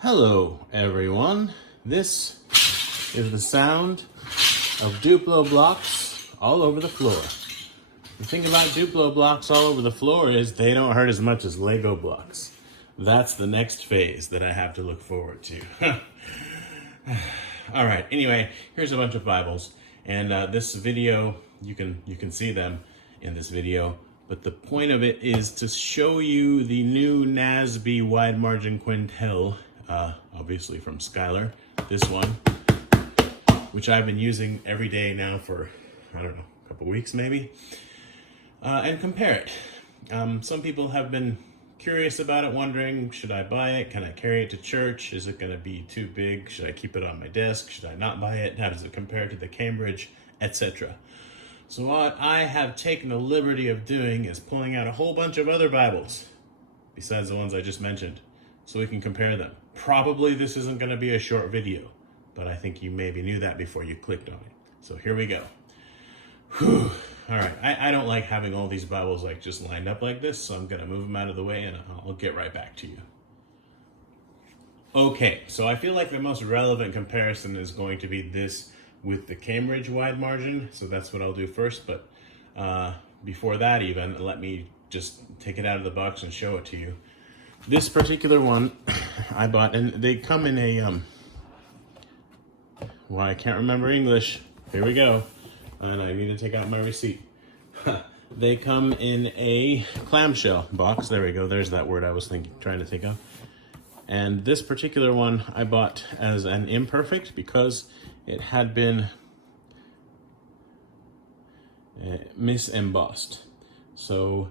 Hello, everyone. This is the sound of Duplo blocks all over the floor. The thing about Duplo blocks all over the floor is they don't hurt as much as Lego blocks. That's the next phase that I have to look forward to. All right. Anyway, here's a bunch of Bibles, and this video you can see them in this video. But the point of it is to show you the new NASB wide margin Quentel, obviously from Schuyler, this one, which I've been using every day now for, I don't know, a couple weeks maybe, and compare it. Some people have been curious about it, wondering, should I buy it? Can I carry it to church? Is it going to be too big? Should I keep it on my desk? Should I not buy it? How does it compare to the Cambridge, etc.? So what I have taken the liberty of doing is pulling out a whole bunch of other Bibles, besides the ones I just mentioned, so we can compare them. Probably this isn't going to be a short video, but I think you maybe knew that before you clicked on it. So here we go. Whew. All right, I don't like having all these Bibles like just lined up like this, so I'm going to move them out of the way and I'll get right back to you. Okay, so I feel like the most relevant comparison is going to be this with the Cambridge wide margin, so that's what I'll do first. But before that even, let me just take it out of the box and show it to you. This particular one I bought, and they come in a, well, I can't remember English. Here we go. And I need to take out my receipt. They come in a clamshell box. There we go. There's that word I was trying to think of. And this particular one I bought as an imperfect because it had been misembossed. So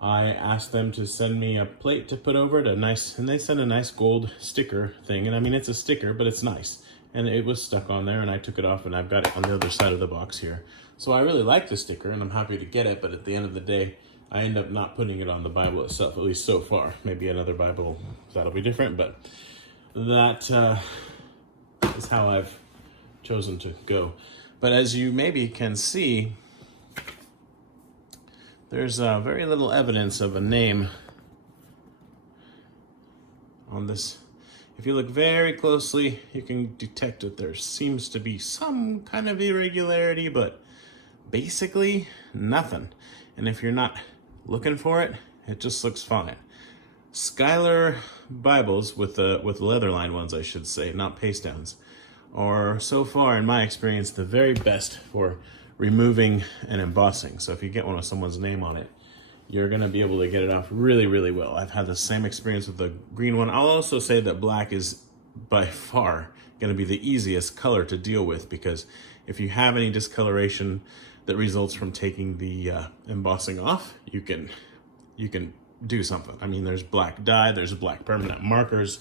I asked them to send me a plate to put over it, and they sent a nice gold sticker thing. And I mean, it's a sticker, but it's nice. And it was stuck on there, and I took it off, and I've got it on the other side of the box here. So I really like the sticker, and I'm happy to get it, but at the end of the day, I end up not putting it on the Bible itself, at least so far. Maybe another Bible, that'll be different, but that is how I've chosen to go. But as you maybe can see, there's very little evidence of a name on this. If you look very closely, you can detect that there seems to be some kind of irregularity, but basically nothing. And if you're not looking for it, it just looks fine. Schuyler Bibles with leather-lined ones, I should say, not paste downs, are so far, in my experience, the very best for removing and embossing. So if you get one with someone's name on it, you're going to be able to get it off really, really well. I've had the same experience with the green one. I'll also say that black is by far going to be the easiest color to deal with, because if you have any discoloration that results from taking the embossing off, you can do something. I mean, there's black dye, there's black permanent markers.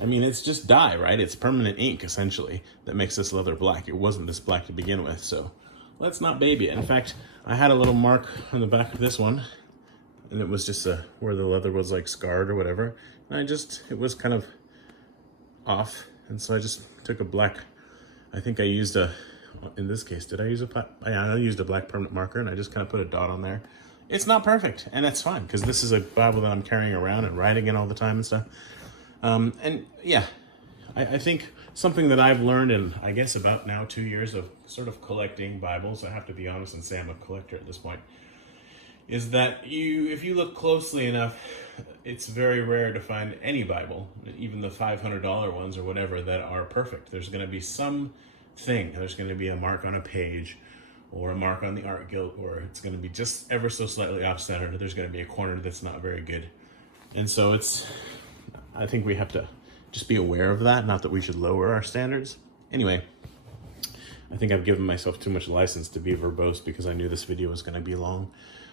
I mean, it's just dye, right? It's permanent ink, essentially, that makes this leather black. It wasn't this black to begin with, so let's not baby it. In fact, I had a little mark on the back of this one, and it was just where the leather was like scarred or whatever. And it was kind of off. And so I just took a black, I think I used in this case, did I use I used a black permanent marker, and I just kind of put a dot on there. It's not perfect, and that's fine, because this is a Bible that I'm carrying around and writing in all the time and stuff. And yeah, I think something that I've learned in, I guess, about now 2 years of sort of collecting Bibles, I have to be honest and say I'm a collector at this point, is that if you look closely enough, it's very rare to find any Bible, even the $500 ones or whatever, that are perfect. There's going to be something. There's going to be a mark on a page, or a mark on the art gilt, or it's going to be just ever so slightly off-centered. There's going to be a corner that's not very good. And so I think we have to just be aware of that, not that we should lower our standards. Anyway, I think I've given myself too much license to be verbose because I knew this video was going to be long.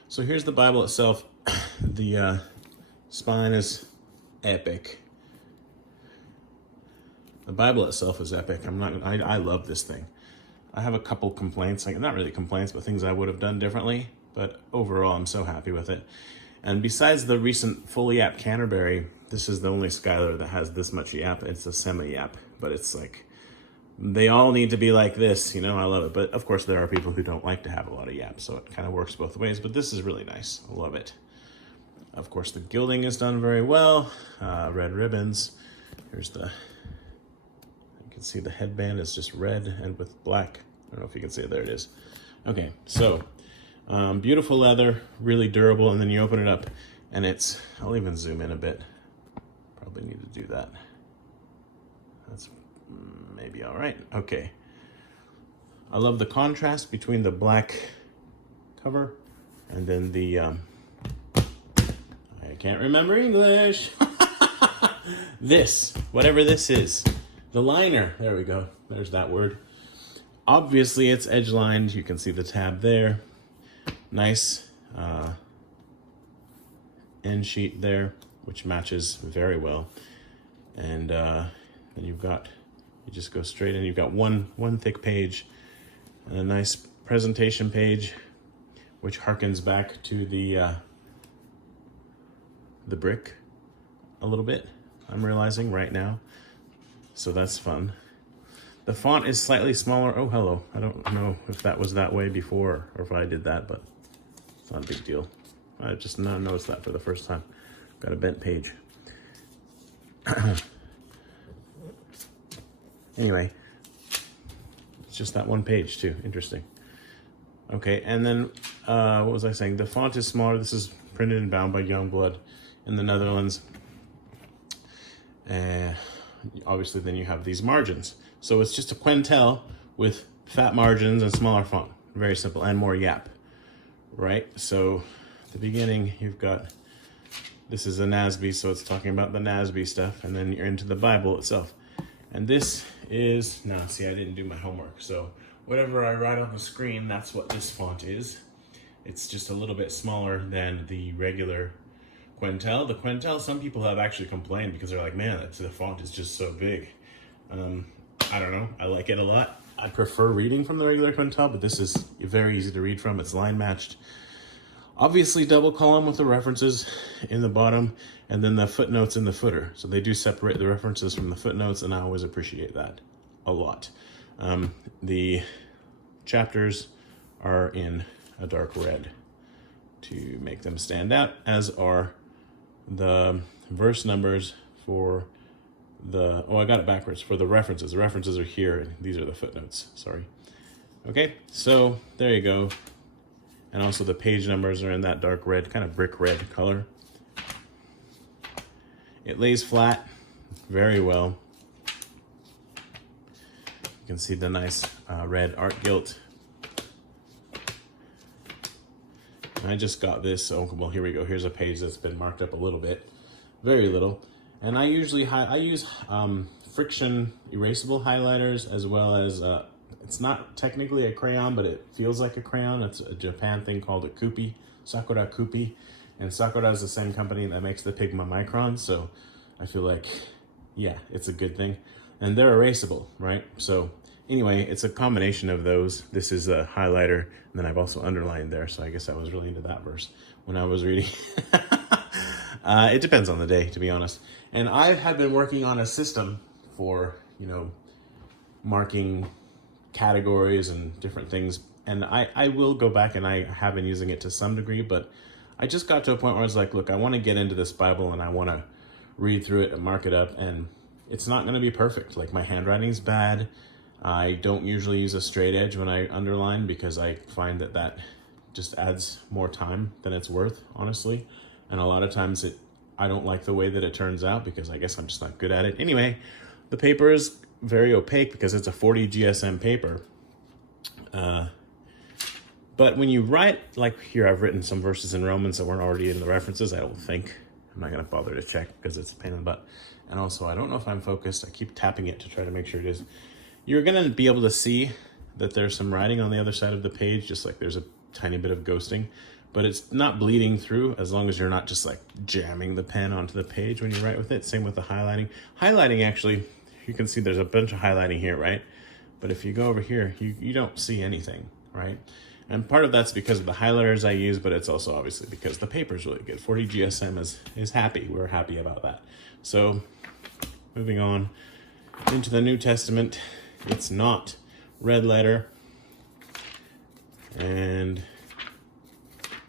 So here's the Bible itself. The spine is epic. The Bible itself is epic. I love this thing. I have a couple complaints, like not really complaints, but things I would have done differently. But overall, I'm so happy with it. And besides the recent full yap Canterbury, this is the only Schuyler that has this much yap. It's a semi-yap, but it's like, they all need to be like this, you know, I love it. But of course there are people who don't like to have a lot of yap, so it kind of works both ways, but this is really nice. I love it. Of course, the gilding is done very well. Red ribbons. Here's the, you can see the headband is just red and with black. I don't know if you can see it, there it is. Okay, so beautiful leather, really durable, and then you open it up and it's, I'll even zoom in a bit. Probably need to do that. That's maybe all right. Okay. I love the contrast between the black cover and then the, I can't remember English. This, whatever this is, the liner. There we go. There's that word. Obviously it's edge lined. You can see the tab there. Nice end sheet there, which matches very well. And then you've got, you just go straight in. You've got one thick page and a nice presentation page, which harkens back to the brick a little bit, I'm realizing right now. So that's fun. The font is slightly smaller. Oh, hello. I don't know if that was that way before or if I did that, but it's not a big deal. I just now noticed that for the first time. Got a bent page. Anyway, it's just that one page too. Interesting. Okay, and then what was I saying? The font is smaller. This is printed and bound by Youngblood in the Netherlands. Obviously, then you have these margins. So it's just a Quentel with fat margins and smaller font. Very simple, and more yap, right? So at the beginning, you've got, this is a NASB, so it's talking about the NASB stuff, and then you're into the Bible itself. And this is, now see, I didn't do my homework, so whatever I write on the screen, that's what this font is. It's just a little bit smaller than the regular Quentel. The Quentel, some people have actually complained because they're like, man, the font is just so big. I don't know, I like it a lot. I prefer reading from the regular Quentel, but this is very easy to read from. It's line matched. Obviously double column with the references in the bottom and then the footnotes in the footer. So they do separate the references from the footnotes, and I always appreciate that a lot. The chapters are in a dark red to make them stand out, as are the verse numbers for the, oh, I got it backwards, for the references. The references are here, and these are the footnotes, sorry. Okay, so there you go. And also the page numbers are in that dark red, kind of brick red color. It lays flat very well. You can see the nice red art gilt. And I just got this, oh, well, here we go. Here's a page that's been marked up a little bit, very little. And I usually, I use friction erasable highlighters, as well as, it's not technically a crayon, but it feels like a crayon. It's a Japan thing called a Kupi, Sakura Kupi. And Sakura is the same company that makes the Pigma Micron. So I feel like, yeah, it's a good thing. And they're erasable, right? So anyway, it's a combination of those. This is a highlighter, and then I've also underlined there. So I guess I was really into that verse when I was reading. It depends on the day, to be honest. And I have been working on a system for, you know, marking categories and different things. And I will go back, and I have been using it to some degree, but I just got to a point where I was like, look, I want to get into this Bible and I want to read through it and mark it up. And it's not going to be perfect. Like, my handwriting's bad. I don't usually use a straight edge when I underline, because I find that that just adds more time than it's worth, honestly. And a lot of times I don't like the way that it turns out, because I guess I'm just not good at it. Anyway, the paper is very opaque because it's a 40 GSM paper. But when you write, like here, I've written some verses in Romans that weren't already in the references, I don't think. I'm not going to bother to check because it's a pain in the butt. And also, I don't know if I'm focused. I keep tapping it to try to make sure it is. You're going to be able to see that there's some writing on the other side of the page, just like there's a tiny bit of ghosting. But it's not bleeding through, as long as you're not just like jamming the pen onto the page when you write with it. Same with the highlighting. Highlighting, actually, you can see there's a bunch of highlighting here, right? But if you go over here, you don't see anything, right? And part of that's because of the highlighters I use, but it's also obviously because the paper is really good. 40 GSM is happy. We're happy about that. So moving on into the New Testament, it's not red letter. And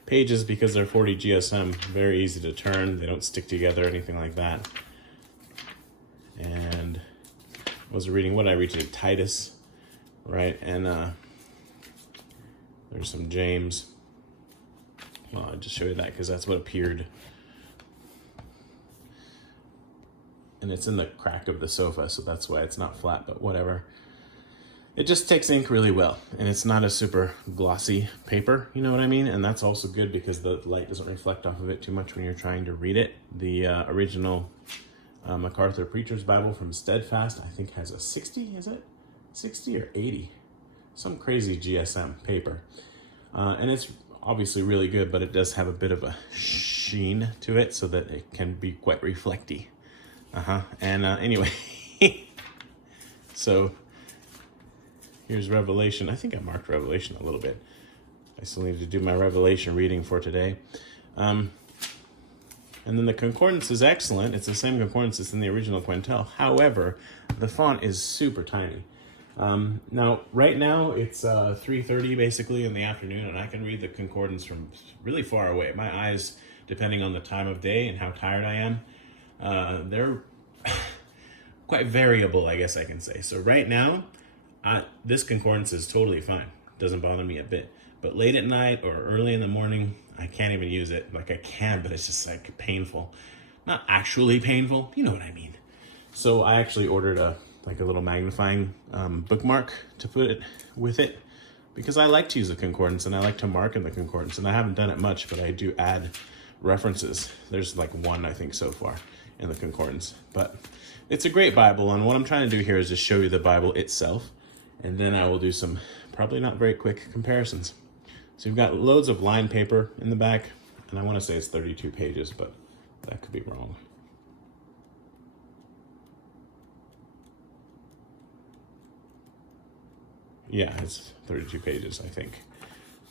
pages, because they're 40 GSM, very easy to turn. They don't stick together or anything like that. and I was reading, what did I read today? Titus, right? And there's some James. Well, I'll just show you that because that's what appeared. And it's in the crack of the sofa, so that's why it's not flat, but whatever. It just takes ink really well, and it's not a super glossy paper, you know what I mean? And that's also good because the light doesn't reflect off of it too much when you're trying to read it. The original MacArthur Preacher's Bible from Steadfast, I think, has a 60, is it? 60 or 80? Some crazy GSM paper. And it's obviously really good, but it does have a bit of a sheen to it so that it can be quite reflecty. And anyway, so here's Revelation. I think I marked Revelation a little bit. I still need to do my Revelation reading for today. And then the concordance is excellent. It's the same concordance as in the original Quentel. However, the font is super tiny. Now, right now, it's 3:30 basically in the afternoon, and I can read the concordance from really far away. My eyes, depending on the time of day and how tired I am, they're quite variable, I guess I can say. So right now, this concordance is totally fine. Doesn't bother me a bit. But late at night or early in the morning, I can't even use it. Like I can, but it's just like painful. Not actually painful, you know what I mean. So I actually ordered a little magnifying bookmark to put it with it because I like to use the concordance and I like to mark in the concordance, and I haven't done it much, but I do add references. There's like one, I think, so far in the concordance, but it's a great Bible, and what I'm trying to do here is just show you the Bible itself, and then I will do some probably not very quick comparisons. So you've got loads of lined paper in the back, and I want to say it's 32 pages, but that could be wrong. Yeah, it's 32 pages, I think.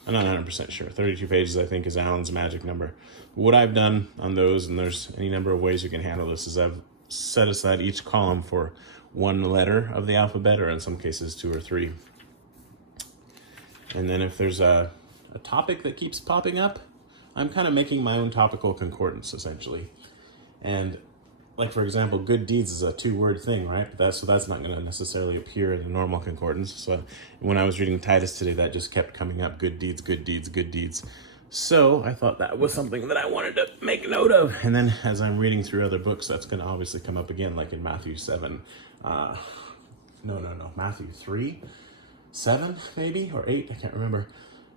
I'm not 100% sure. 32 pages, I think, is Allan's magic number. What I've done on those, and there's any number of ways you can handle this, is I've set aside each column for one letter of the alphabet, or in some cases 2 or 3. And then if there's a topic that keeps popping up, I'm kind of making my own topical concordance, essentially. And like, for example, good deeds is a 2-word thing, right? So that's not going to necessarily appear in a normal concordance. So when I was reading Titus today, that just kept coming up, good deeds, good deeds, good deeds. So I thought that was something that I wanted to make note of. And then as I'm reading through other books, that's going to obviously come up again, like in Matthew 7. Matthew 3, 7 maybe, or 8, I can't remember.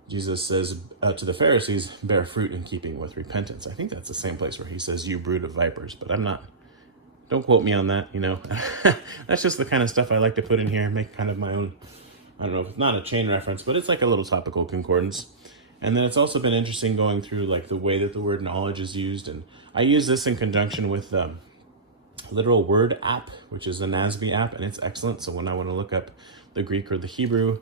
Jesus says to the Pharisees, bear fruit in keeping with repentance. I think that's the same place where he says, you brood of vipers, but don't quote me on that, you know. That's just the kind of stuff I like to put in here, make kind of my own, I don't know, not a chain reference, but it's like a little topical concordance. And then it's also been interesting going through like the way that the word knowledge is used. And I use this in conjunction with Literal Word app, which is the NASB app, and it's excellent. So when I want to look up the Greek or the Hebrew,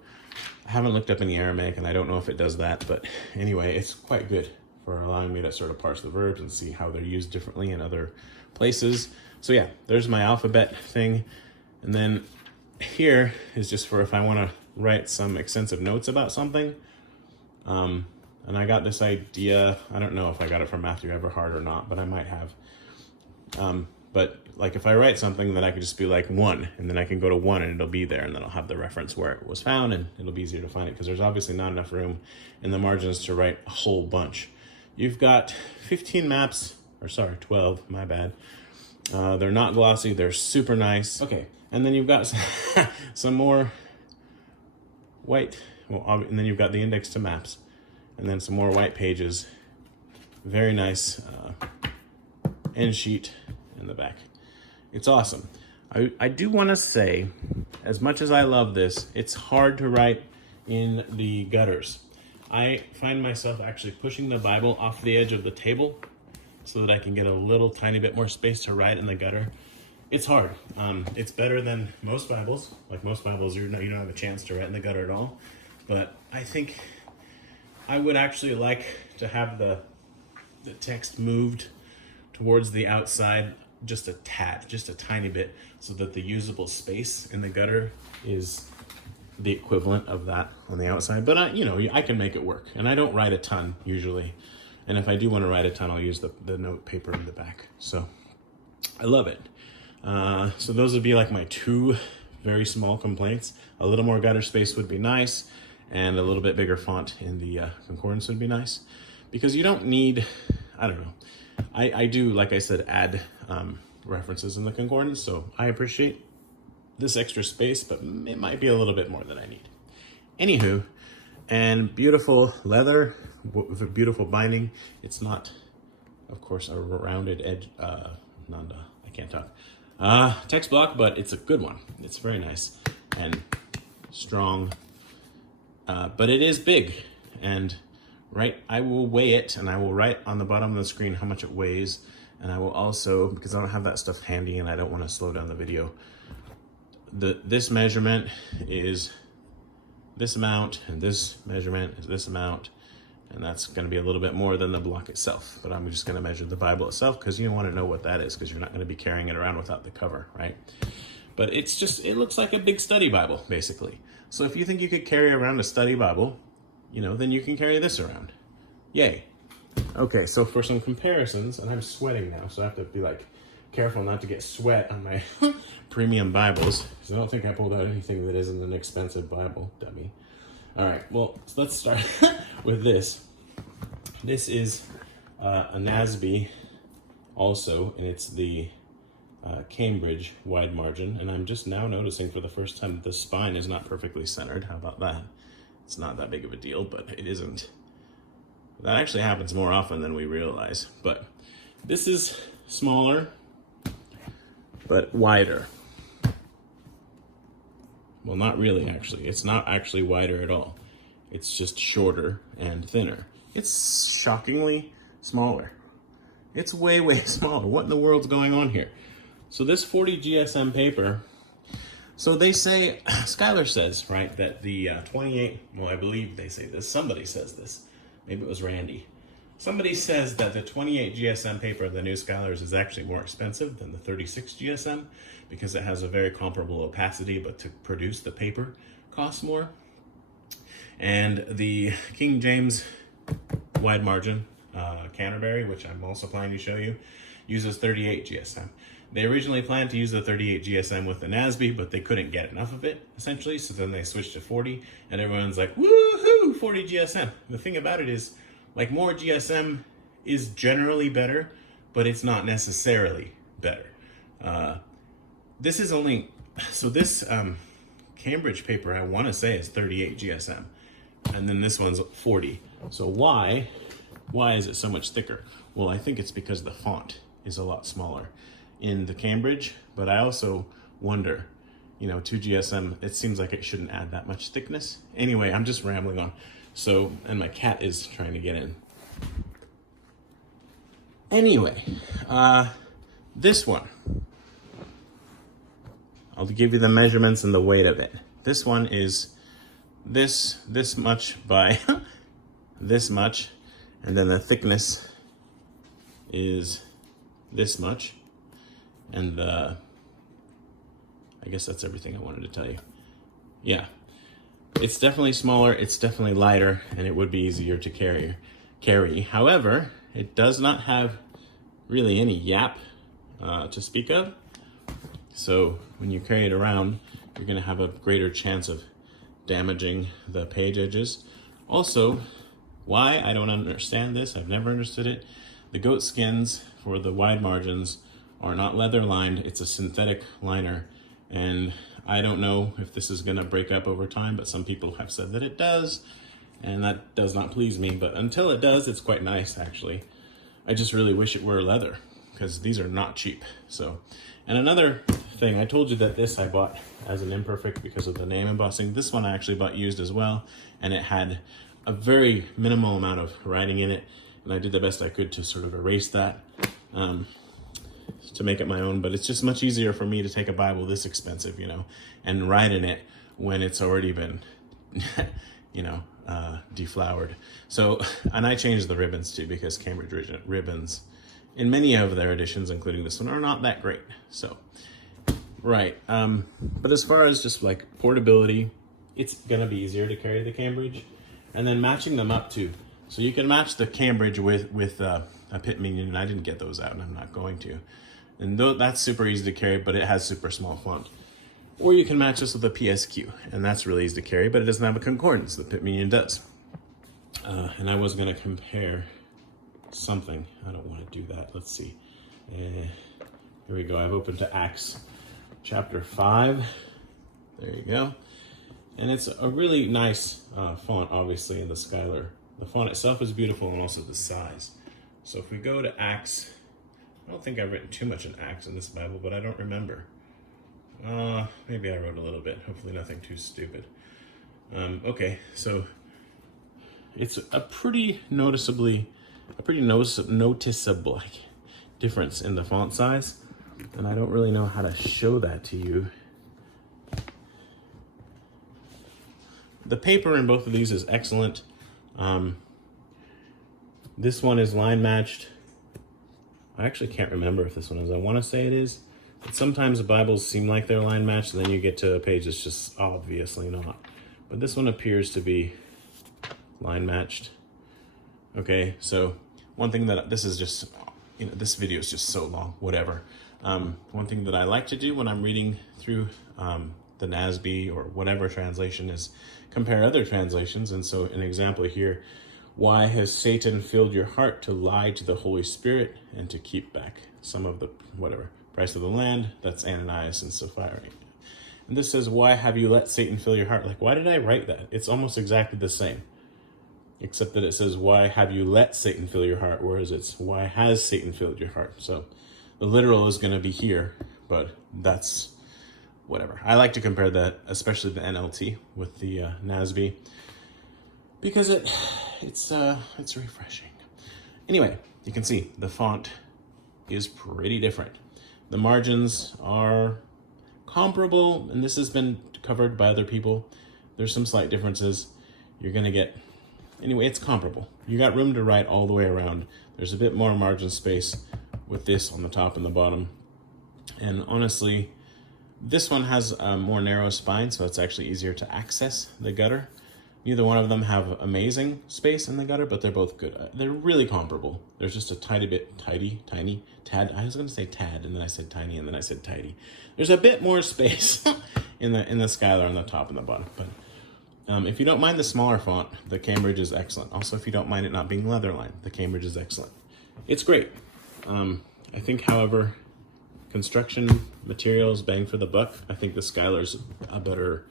I haven't looked up any Aramaic, and I don't know if it does that. But anyway, it's quite good for allowing me to sort of parse the verbs and see how they're used differently in other places. So yeah, there's my alphabet thing. And then here is just for if I want to write some extensive notes about something. And I got this idea, I don't know if I got it from Matthew Everhard or not, but I might have. But like if I write something, then I could just be like 1, and then I can go to 1 and it'll be there, and then I'll have the reference where it was found, and it'll be easier to find it because there's obviously not enough room in the margins to write a whole bunch. You've got 15 maps, or sorry, 12, my bad. They're not glossy, they're super nice. Okay, and then you've got some more white, and then you've got the index to maps, and then some more white pages. Very nice end sheet in the back. It's awesome. I do want to say, as much as I love this, it's hard to write in the gutters. I find myself actually pushing the Bible off the edge of the table so that I can get a little tiny bit more space to write in the gutter. It's hard. It's better than most Bibles. Like most Bibles, you don't have a chance to write in the gutter at all. But I think I would actually like to have the text moved towards the outside just a tad, just a tiny bit, so that the usable space in the gutter is the equivalent of that on the outside. But I can make it work, and I don't write a ton usually. And if I do want to write a ton, I'll use the note paper in the back. So I love it. So those would be like my two very small complaints. A little more gutter space would be nice, and a little bit bigger font in the concordance would be nice. Because you don't need, I don't know. I do, like I said, add references in the concordance, so I appreciate this extra space, but it might be a little bit more than I need. Anywho, and beautiful leather with a beautiful binding. It's not, of course, a rounded edge, I can't talk. Text block, but it's a good one. It's very nice and strong, but it is big. And I will weigh it, and I will write on the bottom of the screen how much it weighs. And I will also, because I don't have that stuff handy and I don't want to slow down the video, this measurement is this amount, and this measurement is this amount, and that's going to be a little bit more than the block itself. But I'm just going to measure the Bible itself, because you want to know what that is, because you're not going to be carrying it around without the cover, right? But it looks like a big study Bible, basically. So if you think you could carry around a study Bible, then you can carry this around. Yay. Okay, so for some comparisons, and I'm sweating now, so I have to be careful not to get sweat on my premium Bibles, because I don't think I pulled out anything that isn't an expensive Bible, dummy. All right, well, so let's start with this. This is a NASB also, and it's the Cambridge wide margin, and I'm just now noticing for the first time that the spine is not perfectly centered. How about that? It's not that big of a deal, but it isn't. That actually happens more often than we realize. But this is smaller, but wider. Well, not really, actually. It's not actually wider at all. It's just shorter and thinner. It's shockingly smaller. It's way, way smaller. What in the world's going on here? So this 40 GSM paper, so they say, Schuyler says, right, that the 28, well, I believe they say this, somebody says this. Maybe it was Randy. Somebody says that the 28 GSM paper of the new Schuylers is actually more expensive than the 36 GSM because it has a very comparable opacity, but to produce the paper costs more. And the King James wide margin, Canterbury, which I'm also planning to show you, uses 38 GSM. They originally planned to use the 38 GSM with the NASB, but they couldn't get enough of it, essentially, so then they switched to 40, and everyone's like, woohoo, 40 GSM. The thing about it is, more GSM is generally better, but it's not necessarily better. This is only, so this Cambridge paper, I want to say, is 38 GSM, and then this one's 40. So why is it so much thicker? Well, I think it's because the font is a lot smaller in the Cambridge, but I also wonder, 2 GSM, it seems like it shouldn't add that much thickness. Anyway, I'm just rambling on. So, and my cat is trying to get in. Anyway, this one, I'll give you the measurements and the weight of it. This one is this much by this much, and then the thickness is this much. And I guess that's everything I wanted to tell you. Yeah, it's definitely smaller, it's definitely lighter, and it would be easier to carry. However, it does not have really any yap to speak of. So when you carry it around, you're going to have a greater chance of damaging the page edges. Also, why? I don't understand this. I've never understood it. The goat skins for the wide margins are not leather lined. It's a synthetic liner. And I don't know if this is going to break up over time, but some people have said that it does. And that does not please me. But until it does, it's quite nice, actually. I just really wish it were leather, because these are not cheap. So, and another thing, I told you that this I bought as an imperfect because of the name embossing. This one I actually bought used as well, and it had a very minimal amount of writing in it, and I did the best I could to sort of erase that to make it my own. But it's just much easier for me to take a Bible this expensive, and write in it when it's already been, deflowered. So, and I changed the ribbons too, because Cambridge ribbons in many of their editions, including this one, are not that great. So, right. But as far as just portability, it's gonna be easier to carry the Cambridge, and then matching them up too. So you can match the Cambridge with a pit minion, and I didn't get those out, and I'm not going to. And that's super easy to carry, but it has super small font. Or you can match this with a PSQ, and that's really easy to carry, but it doesn't have a concordance. The Pip Minion does. And I was gonna compare something. I don't want to do that. Let's see. Here we go. I've opened to Acts chapter 5. There you go. And it's a really nice font, obviously, in the Schuyler. The font itself is beautiful, and also the size. So if we go to Acts, I don't think I've written too much in Acts in this Bible, but I don't remember. Maybe I wrote a little bit. Hopefully nothing too stupid. Okay, so it's a pretty noticeable difference in the font size, and I don't really know how to show that to you. The paper in both of these is excellent. This one is line matched. I actually can't remember if this one is. I want to say it is. But sometimes the Bibles seem like they're line matched, and then you get to a page that's just obviously not. But this one appears to be line matched. Okay, so one thing that this is just, this video is just so long, whatever. One thing that I like to do when I'm reading through the NASB or whatever translation is compare other translations. And so an example here, why has Satan filled your heart to lie to the Holy Spirit and to keep back some of the, whatever, price of the land? That's Ananias and Sapphira. And this says, why have you let Satan fill your heart? Like, why did I write that? It's almost exactly the same, except that it says, why have you let Satan fill your heart? Whereas it's, why has Satan filled your heart? So the literal is going to be here, but that's whatever. I like to compare that, especially the NLT with the NASB, because it's refreshing. Anyway, you can see the font is pretty different. The margins are comparable, and this has been covered by other people. There's some slight differences. You're gonna get, anyway, it's comparable. You got room to write all the way around. There's a bit more margin space with this on the top and the bottom. And honestly, this one has a more narrow spine, so it's actually easier to access the gutter. Neither one of them have amazing space in the gutter, but they're both good. They're really comparable. There's just a tiny bit, tiny, tad. I was going to say tad, and then I said tiny, and then I said tidy. There's a bit more space in the Schuyler on the top and the bottom. But if you don't mind the smaller font, the Cambridge is excellent. Also, if you don't mind it not being leather-lined, the Cambridge is excellent. It's great. I think, however, construction materials, bang for the buck, I think the Schuyler's a better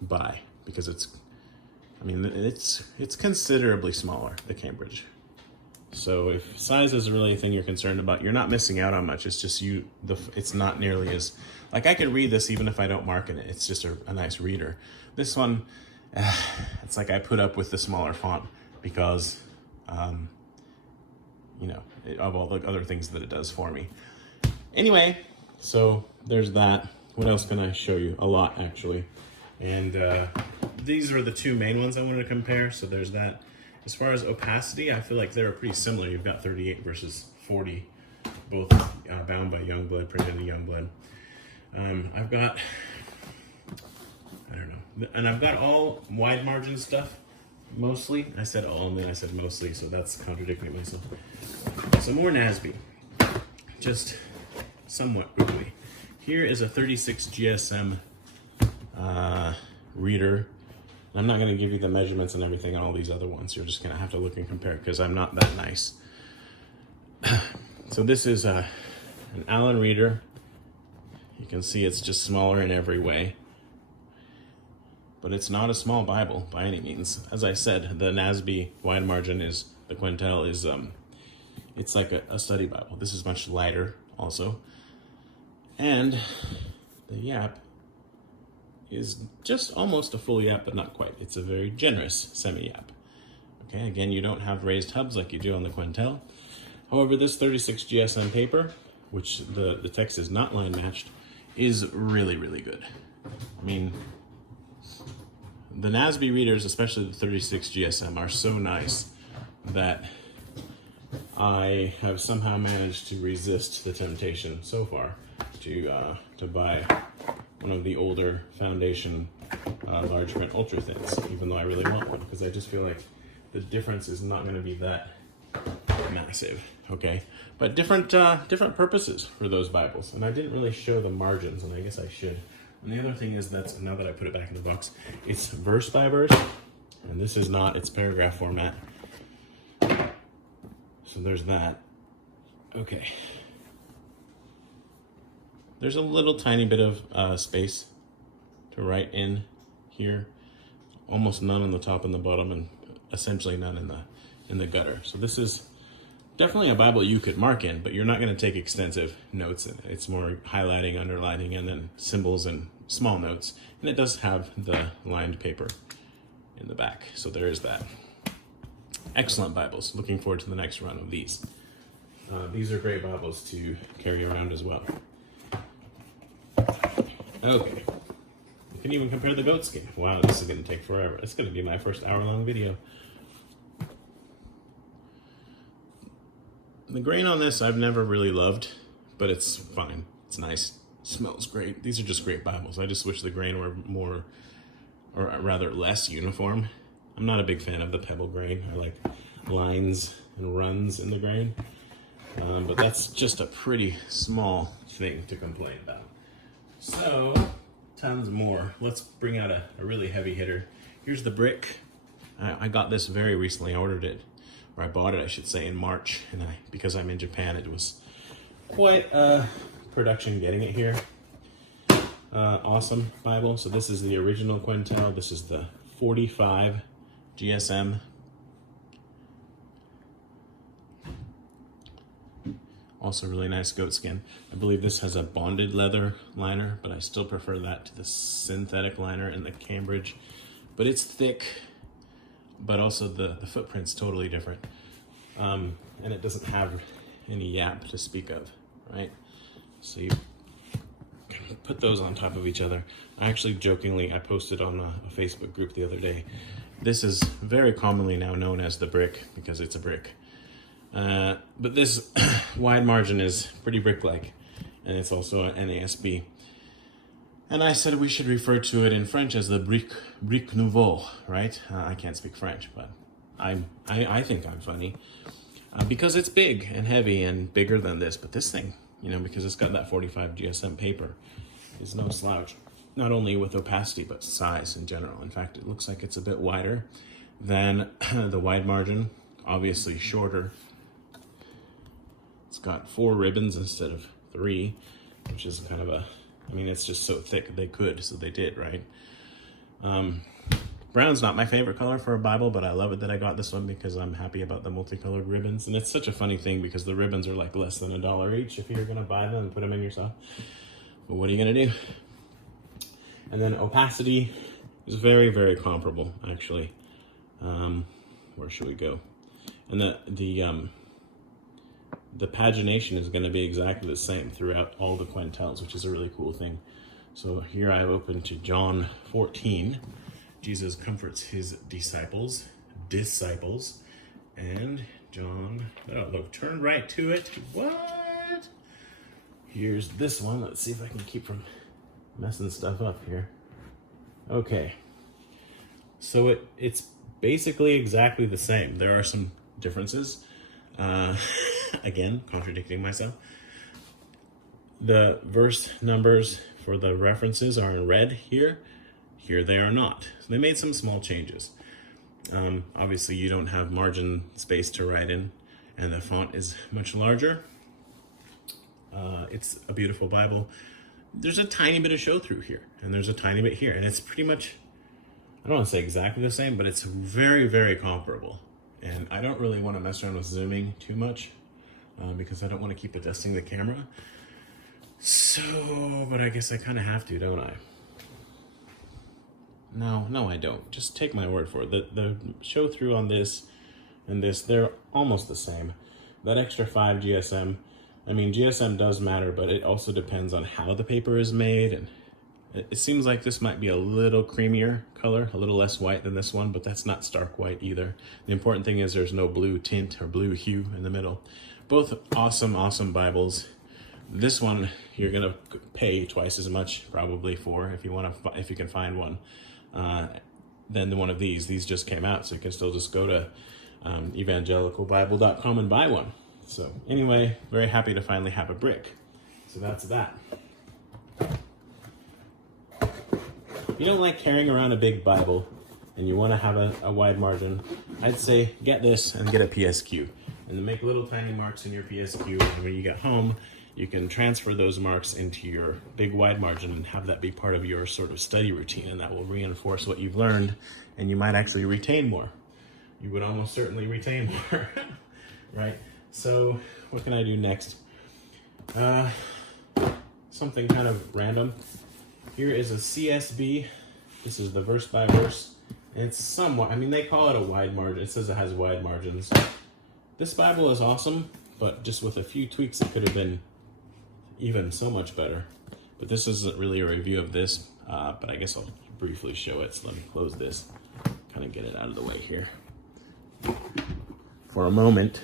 buy, because it's considerably smaller, the Cambridge. So if size is really a thing you're concerned about, you're not missing out on much. It's just it's not nearly as, like, I could read this even if I don't mark in it. It's just a nice reader. This one, it's like I put up with the smaller font because, of all the other things that it does for me. Anyway, so there's that. What else can I show you? A lot, actually. And these are the two main ones I wanted to compare. So there's that. As far as opacity, I feel like they're pretty similar. You've got 38 versus 40, both bound by Youngblood, printed in Youngblood. I've got, I don't know. And I've got all wide margin stuff, mostly. I said all, and then I said mostly, so that's contradicting myself. So more NASB, just somewhat quickly. Here is a 36 GSM reader. I'm not going to give you the measurements and everything on all these other ones. You're just going to have to look and compare because I'm not that nice. So this is an Allan reader. You can see it's just smaller in every way. But it's not a small Bible by any means. As I said, the NASB wide margin is, the Quentel is, it's like a study Bible. This is much lighter also. And the Yap is just almost a full Yap, but not quite. It's a very generous semi-Yap. Okay, again, you don't have raised hubs like you do on the Quentel. However, this 36 GSM paper, which the text is not line matched, is really, really good. I mean, the NASB readers, especially the 36 GSM, are so nice that I have somehow managed to resist the temptation so far to buy one of the older Foundation large print ultra thins, even though I really want one, because I just feel like the difference is not going to be that massive, okay? But different purposes for those Bibles. And I didn't really show the margins, and I guess I should. And the other thing is that now that I put it back in the box, it's verse by verse, and this is not, it's paragraph format. So there's that. Okay. There's a little tiny bit of space to write in here. Almost none on the top and the bottom, and essentially none in the gutter. So this is definitely a Bible you could mark in, but you're not going to take extensive notes in it. It's more highlighting, underlining, and then symbols and small notes. And it does have the lined paper in the back. So there is that. Excellent Bibles. Looking forward to the next run of these. These are great Bibles to carry around as well. Okay. You can even compare the goat skin. Wow, this is going to take forever. It's going to be my first hour-long video. The grain on this I've never really loved, but it's fine. It's nice. It smells great. These are just great Bibles. I just wish the grain were more, or rather less uniform. I'm not a big fan of the pebble grain. I like lines and runs in the grain. But that's just a pretty small thing to complain about. So, tons more. Let's bring out a really heavy hitter. Here's the brick. I got this very recently. I ordered it, or I bought it, I should say, in March. And because I'm in Japan, it was quite a production getting it here. Awesome Bible. So this is the original Quentel. This is the 45 GSM. Also really nice goat skin. I believe this has a bonded leather liner, but I still prefer that to the synthetic liner in the Cambridge. But it's thick, but also the footprint's totally different. And it doesn't have any yap to speak of, right? So you can put those on top of each other. I actually jokingly, I posted on a Facebook group the other day. This is very commonly now known as the brick because it's a brick. But this wide margin is pretty brick-like, and it's also an NASB. And I said we should refer to it in French as the brick nouveau, right? I can't speak French, but I think I'm funny. Because it's big and heavy and bigger than this, but this thing, because it's got that 45 GSM paper, is no slouch. Not only with opacity, but size in general. In fact, it looks like it's a bit wider than the wide margin, obviously shorter. It's got 4 ribbons instead of 3, which is kind of it's just so thick. They could, so they did, right? Brown's not my favorite color for a Bible, but I love it that I got this one because I'm happy about the multicolored ribbons. And it's such a funny thing because the ribbons are like less than $1 each if you're gonna buy them and put them in yourself. But what are you gonna do? And then opacity is very, very comparable, actually. Where should we go? And the pagination is going to be exactly the same throughout all the Quentels, which is a really cool thing. So here I've opened to John 14. Jesus comforts his disciples, and John, oh look, turn right to it. What? Here's this one. Let's see if I can keep from messing stuff up here. Okay. So it's basically exactly the same. There are some differences. Again, contradicting myself. The verse numbers for the references are in red here. Here they are not. So they made some small changes. Obviously, you don't have margin space to write in, and the font is much larger. It's a beautiful Bible. There's a tiny bit of show through here, and there's a tiny bit here, and it's pretty much, I don't want to say exactly the same, but it's very, very comparable. And I don't really want to mess around with zooming too much because I don't want to keep adjusting the camera. So, but I guess I kind of have to, don't I? No, I don't. Just take my word for it. The show through on this and this, they're almost the same. That extra 5 GSM, GSM does matter, but it also depends on how the paper is made. And it seems like this might be a little creamier color, a little less white than this one, but that's not stark white either. The important thing is there's no blue tint or blue hue in the middle. Both awesome, awesome Bibles. This one you're gonna pay twice as much probably for if you can find one than one of these. These just came out, so you can still just go to evangelicalbible.com and buy one. So anyway, very happy to finally have a brick. So that's that. If you don't like carrying around a big Bible and you want to have a wide margin, I'd say get this and get a PSQ. And make little tiny marks in your PSQ, and when you get home, you can transfer those marks into your big wide margin and have that be part of your sort of study routine, and that will reinforce what you've learned, and you might actually retain more. You would almost certainly retain more, right? So what can I do next? Something kind of random. Here is a CSB. This is the verse by verse. And it's somewhat, I mean, they call it a wide margin. It says it has wide margins. This Bible is awesome, but just with a few tweaks, it could have been even so much better. But this isn't really a review of this, but I guess I'll briefly show it. So let me close this, kind of get it out of the way here for a moment.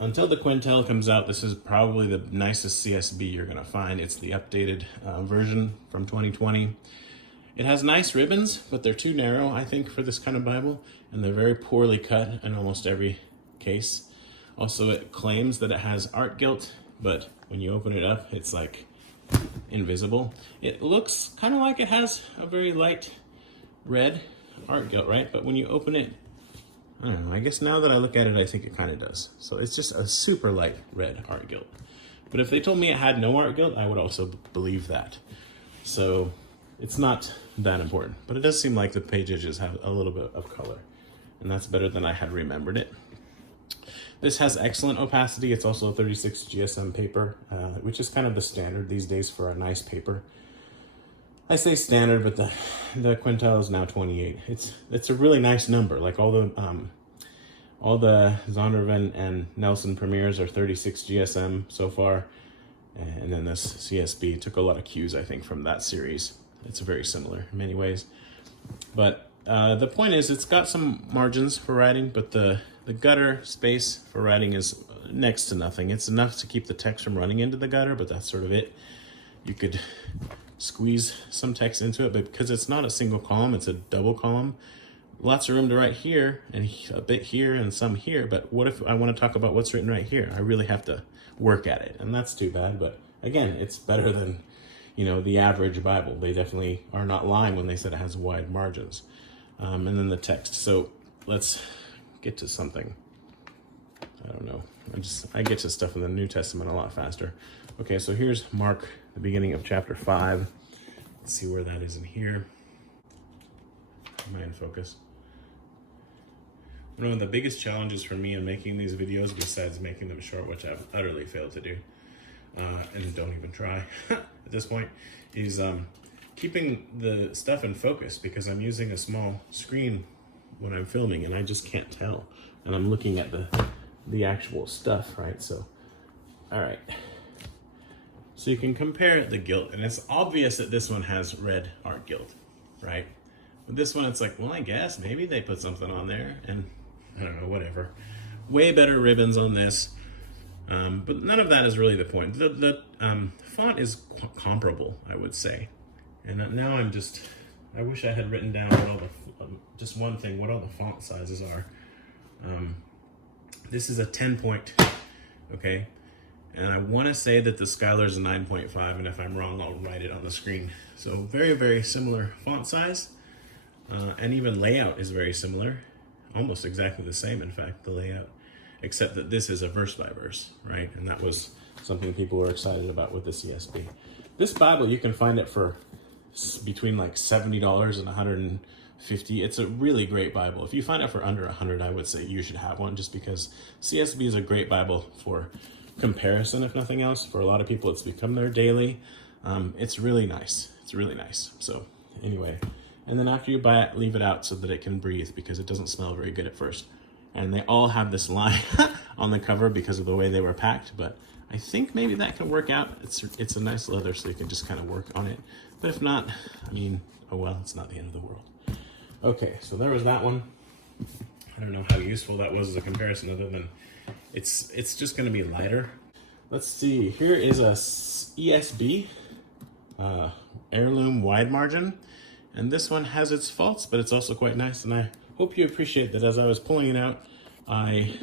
Until the Quentel comes out, this is probably the nicest CSB you're gonna find. It's the updated version from 2020. It has nice ribbons, but they're too narrow, I think, for this kind of Bible, and they're very poorly cut in almost every case. Also, it claims that it has art gilt, but when you open it up, it's like invisible. It looks kind of like it has a very light red art gilt, right? But when you open it, I don't know, I guess now that I look at it, I think it kind of does. So it's just a super light red art gilt. But if they told me it had no art gilt, I would also believe that. So it's not that important, but it does seem like the page edges have a little bit of color, and that's better than I had remembered it. This has excellent opacity. It's also a 36 GSM paper, which is kind of the standard these days for a nice paper. I say standard, but the Quentel is now 28. It's a really nice number. Like all the Zondervan and Nelson Premiers are 36 GSM so far, and then this CSB took a lot of cues, I think, from that series. It's very similar in many ways, but the point is, it's got some margins for writing, but the gutter space for writing is next to nothing. It's enough to keep the text from running into the gutter, but that's sort of it. You could squeeze some text into it, but because it's not a single column, it's a double column. Lots of room to write here, and a bit here, and some here, but what if I want to talk about what's written right here? I really have to work at it, and that's too bad, but again, it's better than, you know, the average Bible. They definitely are not lying when they said it has wide margins. And then the text. So let's get to something. I don't know. I get to stuff in the New Testament a lot faster. Okay, so here's Mark, the beginning of chapter 5. Let's see where that is in here. Am I in focus? One of the biggest challenges for me in making these videos, besides making them short, which I've utterly failed to do, and don't even try at this point, is keeping the stuff in focus, because I'm using a small screen when I'm filming and I just can't tell, and I'm looking at the actual stuff, right? So, all right. So you can compare the gilt, and it's obvious that this one has red art gilt, right? But this one, it's like, well, I guess maybe they put something on there, and I don't know, whatever. Way better ribbons on this, but none of that is really the point. The font is comparable, I would say. And now I wish I had written down what all just one thing, what all the font sizes are. This is a 10 point, okay? And I want to say that the Schuyler is a 9.5, and if I'm wrong, I'll write it on the screen. So very, very similar font size, and even layout is very similar. Almost exactly the same, in fact, the layout, except that this is a verse by verse, right? And that was something people were excited about with the CSB. This Bible, you can find it for between like $70 and $150. It's a really great Bible. If you find it for under $100, I would say you should have one, just because CSB is a great Bible for comparison, if nothing else. For a lot of people, it's become their daily. It's really nice. It's really nice. So anyway, and then after you buy it, leave it out so that it can breathe, because it doesn't smell very good at first. And they all have this line on the cover because of the way they were packed, but I think maybe that can work out. It's a nice leather, so you can just kind of work on it. But if not, I mean, oh well, it's not the end of the world. Okay, so there was that one. I don't know how useful that was as a comparison, other than it's just going to be lighter. Let's see. Here is a ESB, Heirloom wide margin, and this one has its faults, but it's also quite nice, and I hope you appreciate that as I was pulling it out, I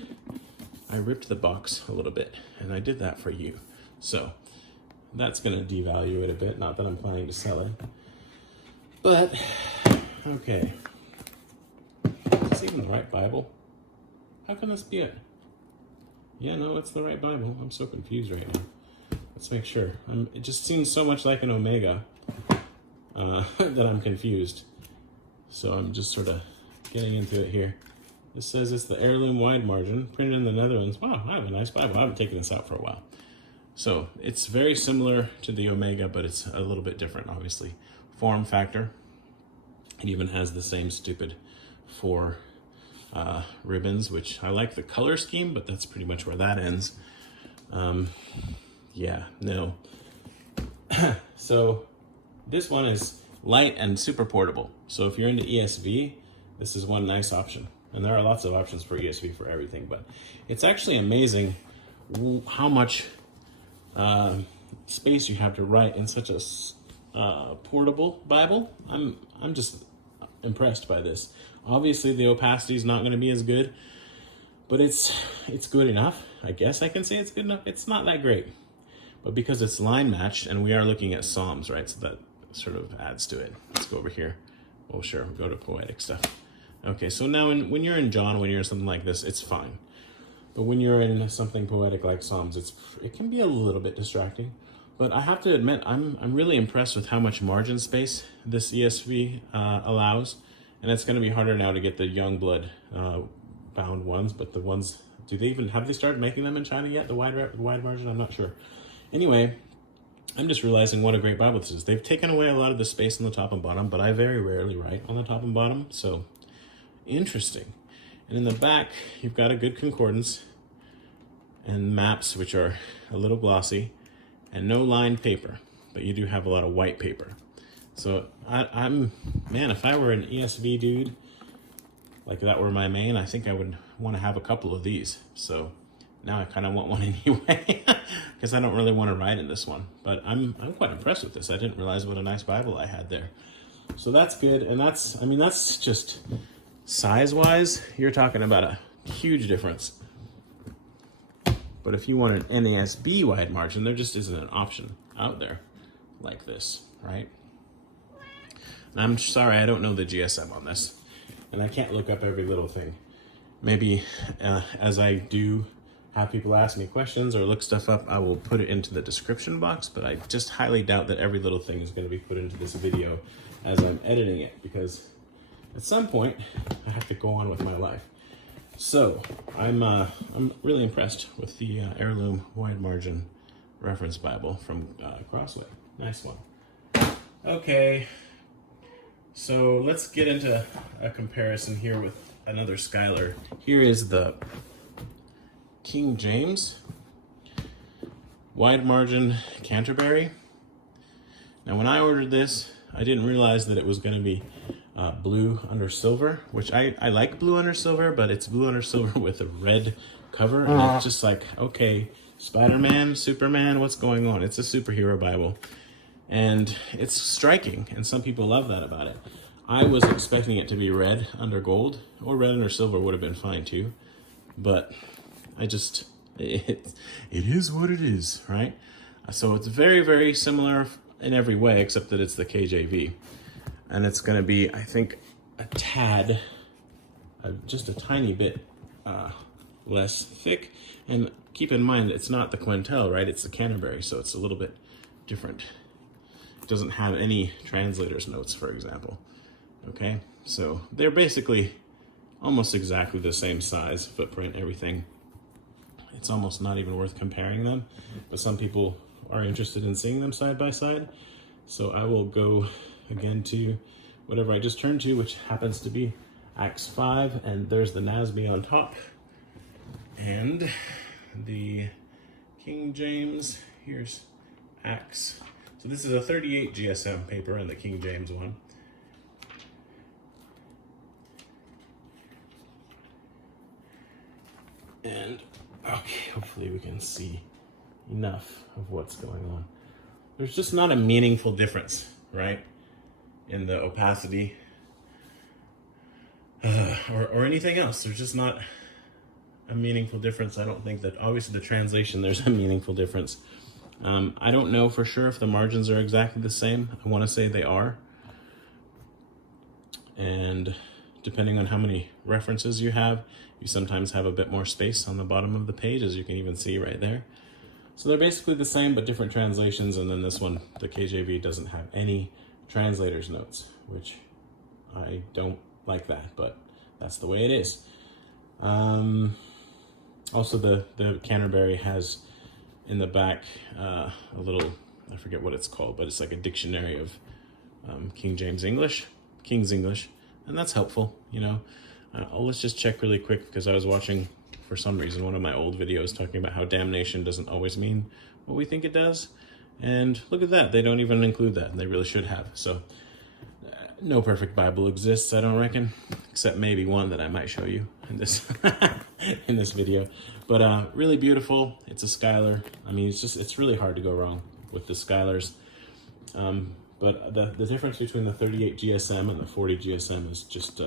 ripped the box a little bit, and I did that for you. So that's gonna devalue it a bit, not that I'm planning to sell it. But, okay. Is this even the right Bible? How can this be it? Yeah, no, it's the right Bible. I'm so confused right now. Let's make sure. It just seems so much like an Omega that I'm confused. So I'm just sort of getting into it here. This says it's the Heirloom wide margin, printed in the Netherlands. Wow, I have a nice Bible. I haven't taken this out for a while. So it's very similar to the Omega, but it's a little bit different, obviously. Form factor. It even has the same stupid 4 ribbons, which I like the color scheme, but that's pretty much where that ends. Yeah, no. So this one is light and super portable. So if you're into ESV, this is one nice option. And there are lots of options for ESV for everything, but it's actually amazing how much space you have to write in such a portable Bible. I'm just impressed by this. Obviously, the opacity is not going to be as good, but it's good enough. I guess I can say it's good enough. It's not that great, but because it's line matched, and we are looking at Psalms, right? So that sort of adds to it. Let's go over here. Oh, sure, we'll go to poetic stuff. Okay, so now when you're in John, when you're in something like this, it's fine. But when you're in something poetic like Psalms, it can be a little bit distracting. But I have to admit, I'm really impressed with how much margin space this ESV allows. And it's going to be harder now to get the Youngblood bound ones, but the ones, have they started making them in China yet? The wide margin? I'm not sure. Anyway, I'm just realizing what a great Bible this is. They've taken away a lot of the space on the top and bottom, but I very rarely write on the top and bottom, so interesting. And in the back, you've got a good concordance and maps, which are a little glossy, and no lined paper, but you do have a lot of white paper. So man, if I were an ESV dude, like that were my main, I think I would want to have a couple of these. So now I kind of want one anyway, because I don't really want to write in this one. But I'm quite impressed with this. I didn't realize what a nice Bible I had there. So that's good, and that's just size-wise, you're talking about a huge difference. But if you want an NASB wide margin, there just isn't an option out there like this, right? And I'm sorry, I don't know the GSM on this, and I can't look up every little thing. Maybe as I do have people ask me questions or look stuff up, I will put it into the description box, but I just highly doubt that every little thing is going to be put into this video as I'm editing it, because at some point I have to go on with my life. So I'm really impressed with the Heirloom wide margin reference Bible from Crossway. Nice one. Okay, so let's get into a comparison here with another Schuyler. Here is the King James wide margin Canterbury. Now when I ordered this, I didn't realize that it was going to be blue under silver, which I like blue under silver, but it's blue under silver with a red cover, and it's just like, okay, Spider-Man, Superman, what's going on? It's a superhero Bible, and it's striking, and some people love that about it. I was expecting it to be red under gold, or red under silver would have been fine too, but it is what it is, right? So it's very, very similar in every way, except that it's the KJV. And it's going to be, I think, a tad, just a tiny bit less thick. And keep in mind, it's not the Quentel, right? It's the Canterbury, so it's a little bit different. It doesn't have any translator's notes, for example. Okay, so they're basically almost exactly the same size, footprint, everything. It's almost not even worth comparing them, but some people are interested in seeing them side by side. So I will go again to whatever I just turned to, which happens to be Acts 5, and there's the NASB on top. And the King James, here's Acts. So this is a 38 GSM paper and the King James one. And, okay, hopefully we can see enough of what's going on. There's just not a meaningful difference, right, in the opacity. or anything else. There's just not a meaningful difference. I don't think that, obviously the translation, there's a meaningful difference. I don't know for sure if the margins are exactly the same. I want to say they are. And depending on how many references you have, you sometimes have a bit more space on the bottom of the page, as you can even see right there. So they're basically the same, but different translations. And then this one, the KJV, doesn't have any translator's notes, which I don't like that, but that's the way it is. Also, the Canterbury has in the back a little, I forget what it's called, but it's like a dictionary of King's English, and that's helpful, you know. Let's just check really quick, because I was watching, for some reason, one of my old videos talking about how damnation doesn't always mean what we think it does. And look at that, they don't even include that, and they really should have. So no perfect Bible exists, I don't reckon, except maybe one that I might show you in this in this video. But really beautiful. It's a Schuyler. I mean, it's really hard to go wrong with the Schuylers. But the difference between the 38 GSM and the 40 GSM is just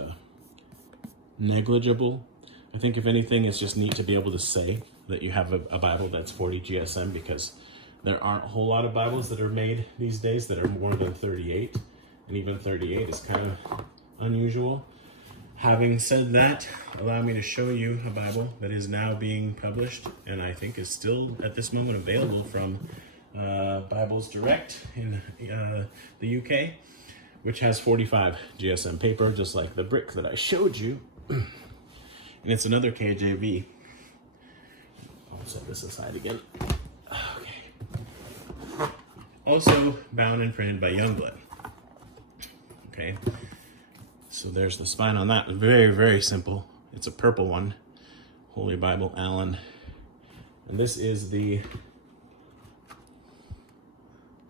negligible. I think if anything, it's just neat to be able to say that you have a Bible that's 40 GSM, because there aren't a whole lot of Bibles that are made these days that are more than 38. And even 38 is kind of unusual. Having said that, allow me to show you a Bible that is now being published, and I think is still at this moment available from Bibles Direct in the UK, which has 45 GSM paper, just like the brick that I showed you. And it's another KJV. I'll set this aside again. Okay. Also bound and printed by Youngblood. Okay. So there's the spine on that. Very, very simple. It's a purple one. Holy Bible, Allan. And this is the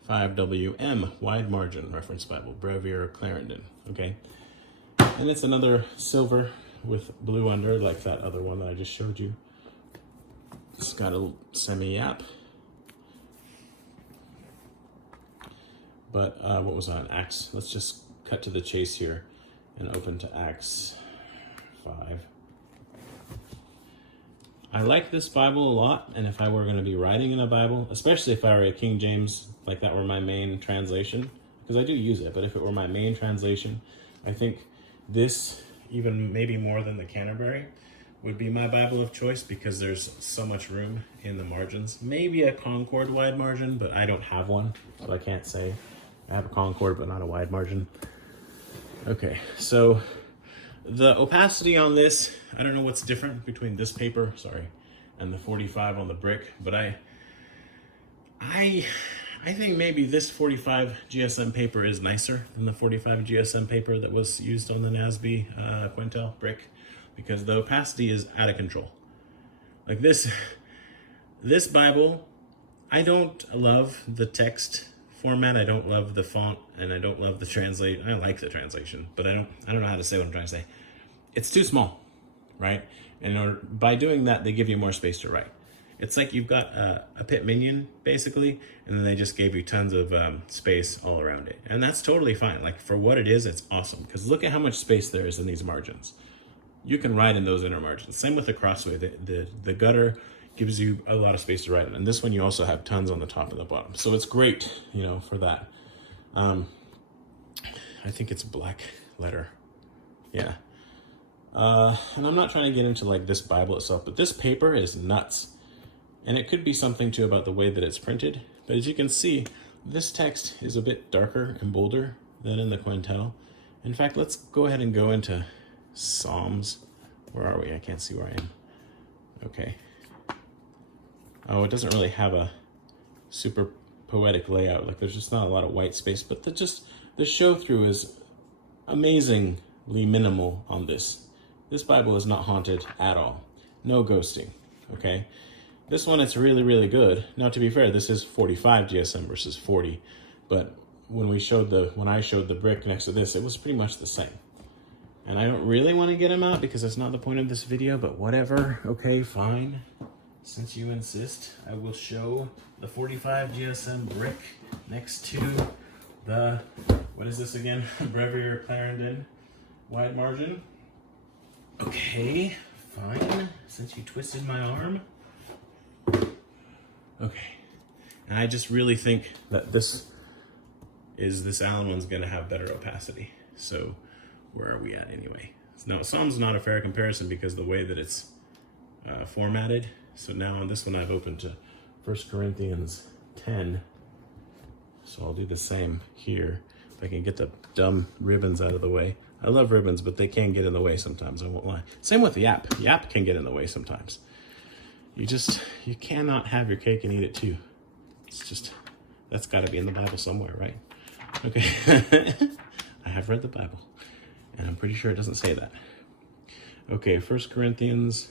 5WM wide margin reference Bible, Brevier, Clarendon. Okay. And it's another silver with blue under, like that other one that I just showed you. It's got a semi-yap. But what was on Acts? Let's just cut to the chase here and open to Acts 5. I like this Bible a lot, and if I were going to be writing in a Bible, especially if I were a King James, like that were my main translation, because I do use it, but if it were my main translation, I think this, even maybe more than the Canterbury, would be my Bible of choice, because there's so much room in the margins. Maybe a Concord wide margin, but I don't have one, so I can't say. I have a Concord, but not a wide margin. Okay, so the opacity on this, I don't know what's different between this paper, and the 45 on the brick, but I think maybe this 45 GSM paper is nicer than the 45 GSM paper that was used on the NASB Quentel brick, because the opacity is out of control. Like this Bible, I don't love the text format, I don't love the font, and I don't love the translate. I like the translation, but I don't know how to say what I'm trying to say. It's too small, right? And by doing that, they give you more space to write. It's like you've got a pit minion, basically, and then they just gave you tons of space all around it. And that's totally fine. Like, for what it is, it's awesome. Because look at how much space there is in these margins. You can write in those inner margins. Same with the Crossway. The gutter gives you a lot of space to write in. And this one, you also have tons on the top and the bottom. So it's great, you know, for that. I think it's black letter. Yeah. And I'm not trying to get into like this Bible itself, but this paper is nuts. And it could be something too about the way that it's printed. But as you can see, this text is a bit darker and bolder than in the Quentel. In fact, let's go ahead and go into Psalms. Where are we? I can't see where I am. Okay. Oh, it doesn't really have a super poetic layout. Like, there's just not a lot of white space, but the show through is amazingly minimal on this. This Bible is not haunted at all. No ghosting, okay? This one, it's really, really good. Now, to be fair, this is 45 GSM versus 40, but when I showed the brick next to this, it was pretty much the same. And I don't really want to get them out because that's not the point of this video, but whatever. Okay, fine. Since you insist, I will show the 45 GSM brick next to the, what is this again? Brevier Clarendon wide margin. Okay, fine, since you twisted my arm. Okay, and I just really think that this Allan one's gonna have better opacity. So where are we at anyway? No, Psalm's not a fair comparison because the way that it's formatted. So now on this one I've opened to 1 Corinthians 10. So I'll do the same here. If I can get the dumb ribbons out of the way. I love ribbons, but they can get in the way sometimes, I won't lie. Same with the Yap. Yap can get in the way sometimes. You cannot have your cake and eat it too. It's just, that's gotta be in the Bible somewhere, right? Okay, I have read the Bible, and I'm pretty sure it doesn't say that. Okay, 1 Corinthians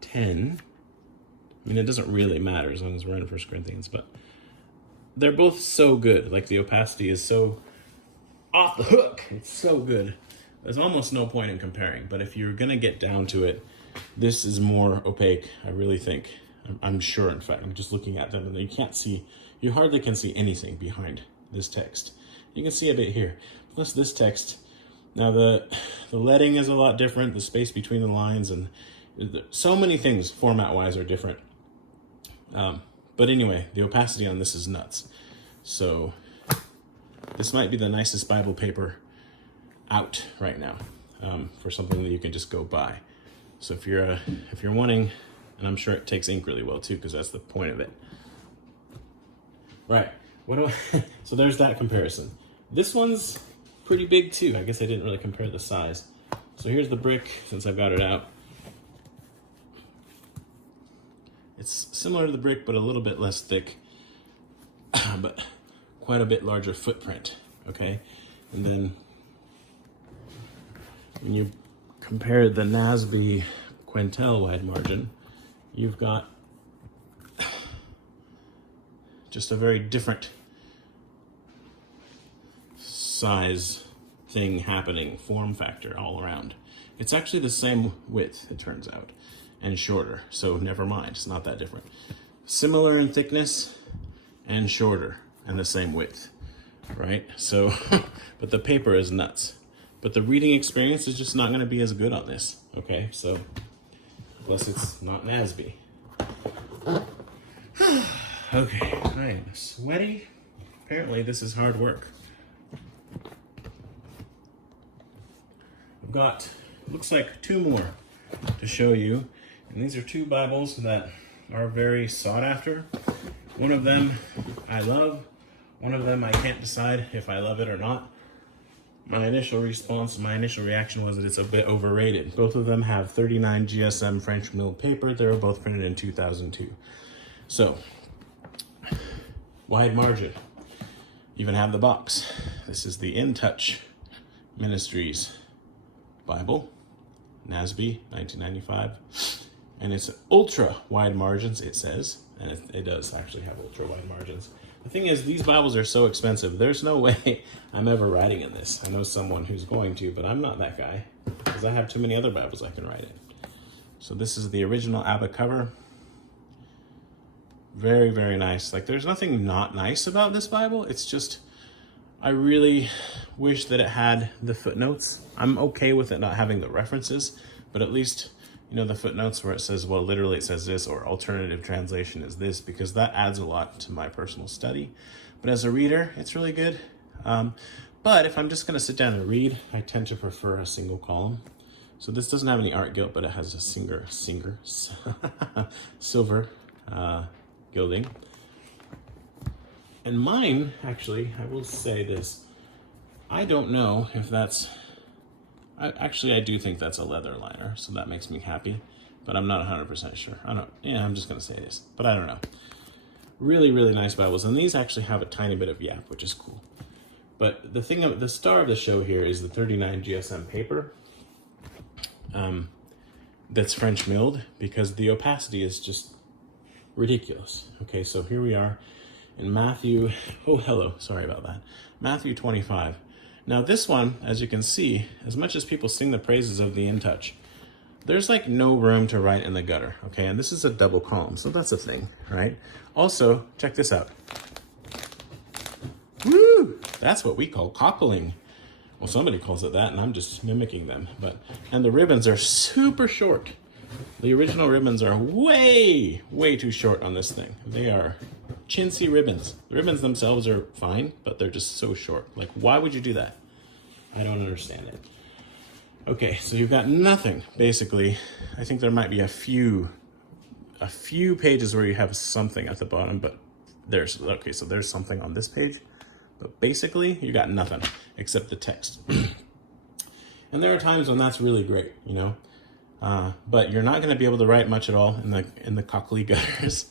10. I mean, it doesn't really matter as long as we're in 1 Corinthians, but they're both so good. Like, the opacity is so off the hook. It's so good. There's almost no point in comparing, but if you're gonna get down to it, this is more opaque, I really think. I'm sure, in fact, I'm just looking at them and you hardly can see anything behind this text. You can see a bit here. Plus this text, now the leading is a lot different, the space between the lines, and so many things format-wise are different. But anyway, the opacity on this is nuts. So this might be the nicest Bible paper out right now, for something that you can just go buy. So if you're wanting, and I'm sure it takes ink really well too, because that's the point of it. Right, so there's that comparison. This one's pretty big too. I guess I didn't really compare the size. So here's the brick, since I've got it out. It's similar to the brick, but a little bit less thick, but quite a bit larger footprint, okay? And then when you compare the NASB Quentel wide margin, you've got just a very different size thing happening, form factor all around. It's actually the same width, it turns out, and shorter, so never mind, it's not that different. Similar in thickness and shorter and the same width, right? So, but the paper is nuts. But the reading experience is just not gonna be as good on this, okay? So, plus it's not NASB. Okay, I'm sweaty. Apparently this is hard work. I've got, looks like 2 more to show you. And these are 2 Bibles that are very sought after. One of them I love. One of them I can't decide if I love it or not. My initial reaction was that it's a bit overrated. Both of them have 39 GSM French milled paper. They were both printed in 2002. So, wide margin. Even have the box. This is the In Touch Ministries Bible, NASB, 1995. And it's ultra wide margins, it says. And it does actually have ultra wide margins. The thing is, these Bibles are so expensive, there's no way I'm ever writing in this. I know someone who's going to, but I'm not that guy, because I have too many other Bibles I can write in. So this is the original ABBA cover. Very, very nice. Like, there's nothing not nice about this Bible. It's just, I really wish that it had the footnotes. I'm okay with it not having the references, but at least, you know, the footnotes where it says, well, literally it says this, or alternative translation is this, because that adds a lot to my personal study. But as a reader, it's really good. But if I'm just going to sit down and read, I tend to prefer a single column. So this doesn't have any art gilt, but it has a silver gilding. And mine, actually, I will say this, I don't know if that's, I do think that's a leather liner, so that makes me happy, but I'm not 100% sure. I'm just gonna say this, but I don't know. Really, really nice Bibles, and these actually have a tiny bit of yap, which is cool. But the star of the show here is the 39 GSM paper that's French milled, because the opacity is just ridiculous. Okay, so here we are in Matthew, sorry about that. Matthew 25. Now this one, as you can see, as much as people sing the praises of the In Touch, there's like no room to write in the gutter, okay? And this is a double column, so that's a thing, right? Also, check this out. Woo! That's what we call cockling, Well, somebody calls it that, and I'm just mimicking them. And the ribbons are super short. The original ribbons are way, way too short on this thing. They are chintzy ribbons. The ribbons themselves are fine, but they're just so short. Like, why would you do that? I don't understand it. Okay, so you've got nothing, basically. I think there might be a few pages where you have something at the bottom, but there's something on this page. But basically, you got nothing except the text. And there are times when that's really great, you know? But you're not going to be able to write much at all in the cockly gutters.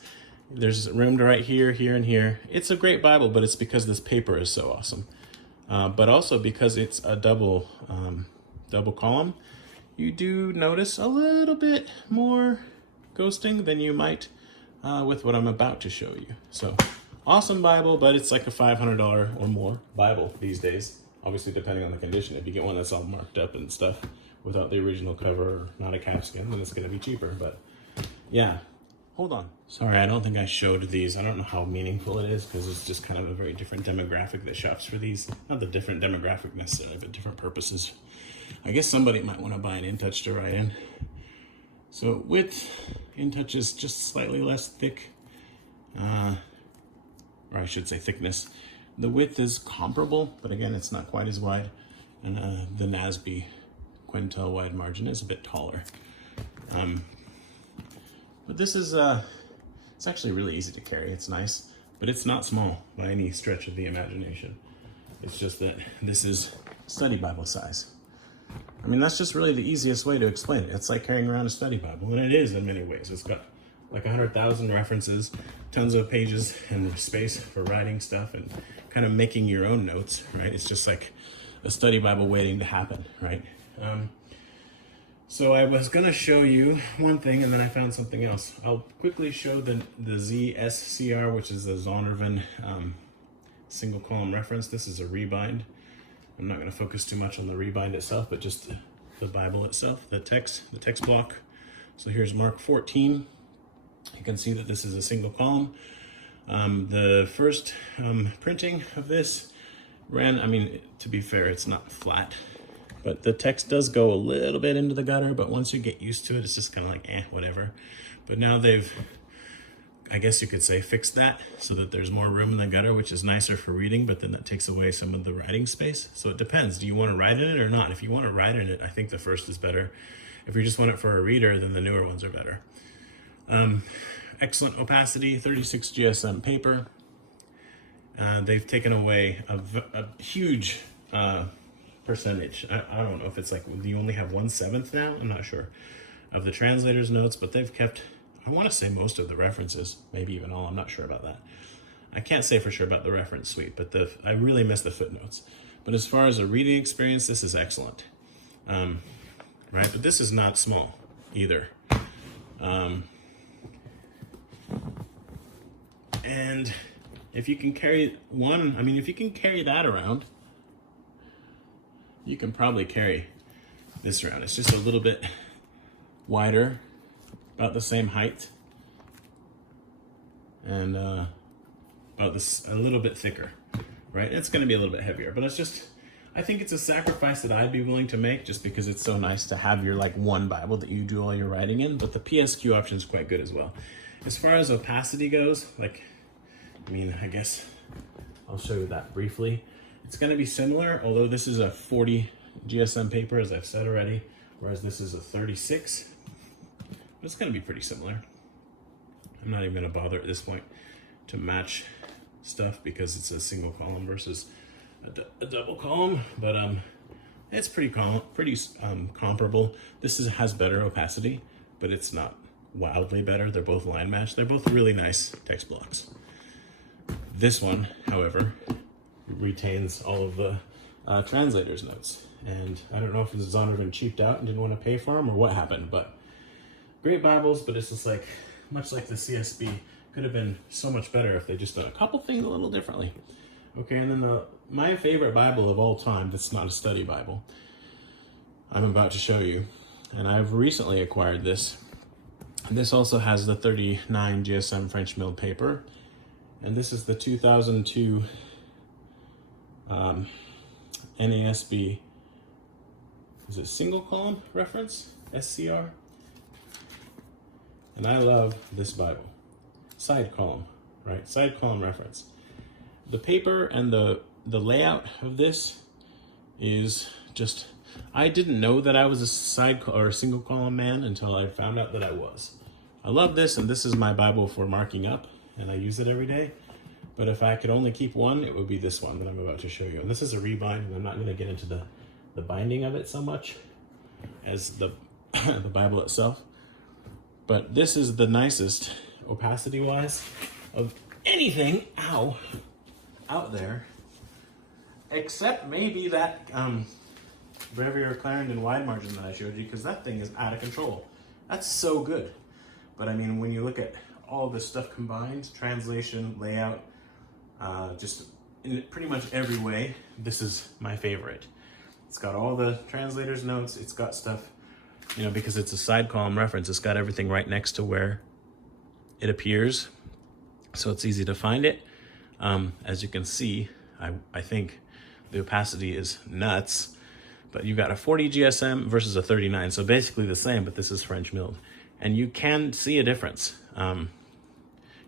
There's room to write here, here, and here. It's a great Bible, but it's because this paper is so awesome. But also because it's a double column, you do notice a little bit more ghosting than you might with what I'm about to show you. So, awesome Bible, but it's like a $500 or more Bible these days. Obviously, depending on the condition. If you get one that's all marked up and stuff without the original cover or not a calfskin, then it's going to be cheaper. But yeah, hold on. Sorry, I don't think I showed these. I don't know how meaningful it is because it's just kind of a very different demographic that shops for these. Not the different demographic necessarily, but different purposes. I guess somebody might want to buy an InTouch to write in. So width, InTouch is just slightly less thick. Or I should say thickness. The width is comparable, but again, it's not quite as wide. And the NASB Quentel wide margin is a bit taller. But this is, it's actually really easy to carry. It's nice, but it's not small by any stretch of the imagination. It's just that this is study Bible size. I mean, that's just really the easiest way to explain it. It's like carrying around a study Bible, and it is in many ways. It's got like 100,000 references, tons of pages and space for writing stuff and kind of making your own notes, right? It's just like a study Bible waiting to happen, right? So I was gonna show you one thing and then I found something else. I'll quickly show the ZSCR, which is the Zondervan single column reference. This is a rebind. I'm not gonna focus too much on the rebind itself, but just the Bible itself, the text block. So here's Mark 14. You can see that this is a single column. The first printing of this ran, I mean, to be fair, it's not flat, but the text does go a little bit into the gutter, but once you get used to it, it's just kind of like, whatever. But now they've, I guess you could say, fixed that so that there's more room in the gutter, which is nicer for reading, but then that takes away some of the writing space. So it depends. Do you want to write in it or not? If you want to write in it, I think the first is better. If you just want it for a reader, then the newer ones are better. Excellent opacity, 36 GSM paper. They've taken away a huge percentage. I don't know if it's like you only have 1/7 now. I'm not sure of the translator's notes, but they've kept, I want to say, most of the references, maybe even all. I'm not sure about that. I can't say for sure about the reference suite, but I really miss the footnotes. But as far as a reading experience, this is excellent. Right, but this is not small either. And if you can carry one, I mean, if you can carry that around, you can probably carry this around. It's just a little bit wider, about the same height, and about this, a little bit thicker, right? It's going to be a little bit heavier, but it's just, I think it's a sacrifice that I'd be willing to make just because it's so nice to have your like one Bible that you do all your writing in, but the PSQ option is quite good as well. As far as opacity goes, like, I mean, I guess I'll show you that briefly. It's going to be similar, although this is a 40 GSM paper, as I've said already, whereas this is a 36. But it's going to be pretty similar. I'm not even going to bother at this point to match stuff because it's a single column versus a double column, but it's pretty comparable. This has better opacity, but it's not wildly better. They're both line matched. They're both really nice text blocks. This one, however, retains all of the translator's notes. And I don't know if the Zondervan cheaped out and didn't want to pay for them or what happened, but great Bibles, but it's just like, much like the CSB, could have been so much better if they just done a couple things a little differently. Okay, and then my favorite Bible of all time that's not a study Bible, I'm about to show you. And I've recently acquired this. And this also has the 39 GSM French milled paper. And this is the 2002 NASB, is it single column reference? SCR? And I love this Bible. Side column, right? Side column reference. The paper and the layout of this is just, I didn't know that I was a single column man until I found out that I was. I love this, and this is my Bible for marking up, and I use it every day. But if I could only keep one, it would be this one that I'm about to show you. And this is a rebind, and I'm not going to get into the binding of it so much as the the Bible itself. But this is the nicest, opacity-wise, of anything, out there, except maybe that Brevier Clarendon wide margin that I showed you, because that thing is out of control. That's so good. But I mean, when you look at all this stuff combined, translation, layout, just in pretty much every way, this is my favorite. It's got all the translator's notes. It's got stuff, you know, because it's a side column reference, it's got everything right next to where it appears. So it's easy to find it. As you can see, I think the opacity is nuts, but you got a 40 GSM versus a 39. So basically the same, but this is French milled. And you can see a difference.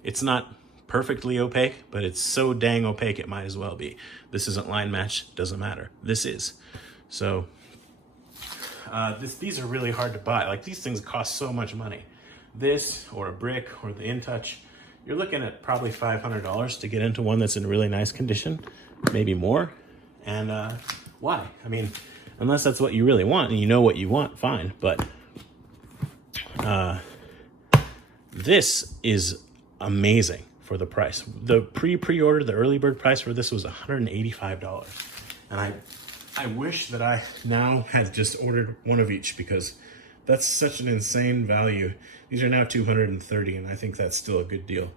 It's not perfectly opaque, but it's so dang opaque it might as well be. This isn't line match, doesn't matter. This is. So these are really hard to buy. Like, these things cost so much money. This or a brick or the InTouch, you're looking at probably $500 to get into one that's in really nice condition, maybe more. And why? I mean, unless that's what you really want and you know what you want, fine. But this is amazing for the price. The pre-order, the early bird price for this was $185. And I wish that I now had just ordered one of each, because that's such an insane value. These are now $230, and I think that's still a good deal.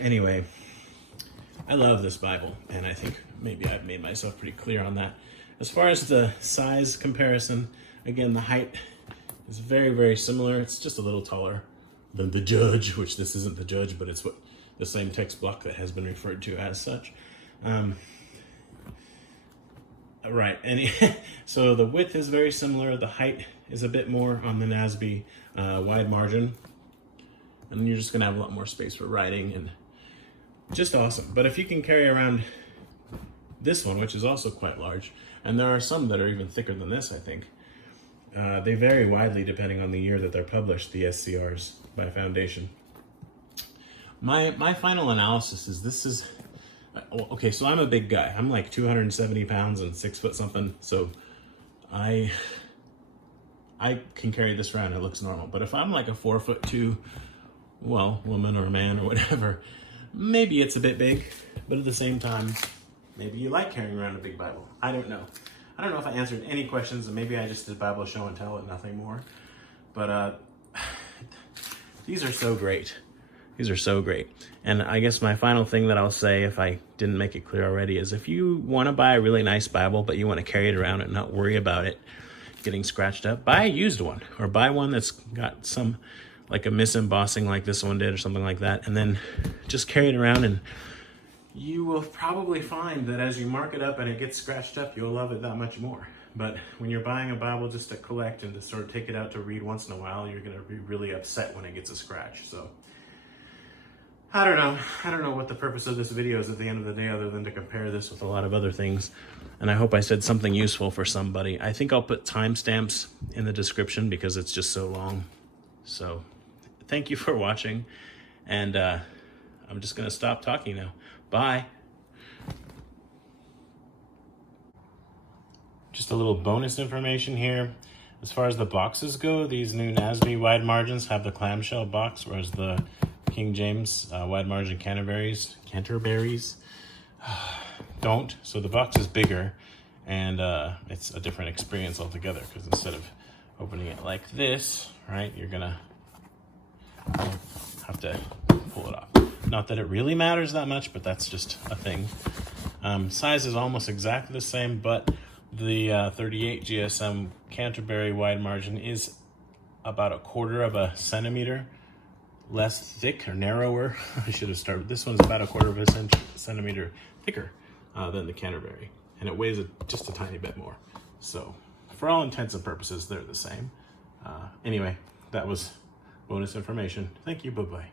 Anyway, I love this Bible, and I think maybe I've made myself pretty clear on that. As far as the size comparison, again, the height is very, very similar. It's just a little taller than the Judge, which this isn't the Judge, but it's what the same text block that has been referred to as such. Right, and so the width is very similar. The height is a bit more on the NASB wide margin, and you're just gonna have a lot more space for writing, and just awesome. But if you can carry around this one, which is also quite large, and there are some that are even thicker than this, I think. They vary widely depending on the year that they're published, the SCRs by Foundation. My final analysis is this is, okay, so I'm a big guy. I'm like 270 pounds and 6 foot something. So I can carry this around. It looks normal. But if I'm like a 4'2", well, woman or man or whatever, maybe it's a bit big. But at the same time, maybe you like carrying around a big Bible. I don't know. I don't know if I answered any questions, and maybe I just did Bible show and tell and nothing more. But these are so great. These are so great. And I guess my final thing that I'll say, if I didn't make it clear already, is if you want to buy a really nice Bible, but you want to carry it around and not worry about it getting scratched up, buy a used one, or buy one that's got some, like a misembossing like this one did or something like that, and then just carry it around, and you will probably find that as you mark it up and it gets scratched up, you'll love it that much more. But when you're buying a Bible just to collect and to sort of take it out to read once in a while, you're going to be really upset when it gets a scratch. So I don't know. I don't know what the purpose of this video is at the end of the day, other than to compare this with a lot of other things. And I hope I said something useful for somebody. I think I'll put timestamps in the description because it's just so long. So thank you for watching. And I'm just going to stop talking now. Bye. Just a little bonus information here. As far as the boxes go, these new NASB wide margins have the clamshell box, whereas the King James wide margin Canterbury's don't. So the box is bigger, and it's a different experience altogether, because instead of opening it like this, right, you're gonna have to pull it off. Not that it really matters that much, but that's just a thing. Size is almost exactly the same, but the 38 GSM Canterbury wide margin is about 1/4 centimeter less thick, or narrower. I should have started. This one's about 1/4 centimeter thicker. than the Canterbury, and it weighs just a tiny bit more. So for all intents and purposes, they're the same. Anyway, that was bonus information. Thank you, bye-bye.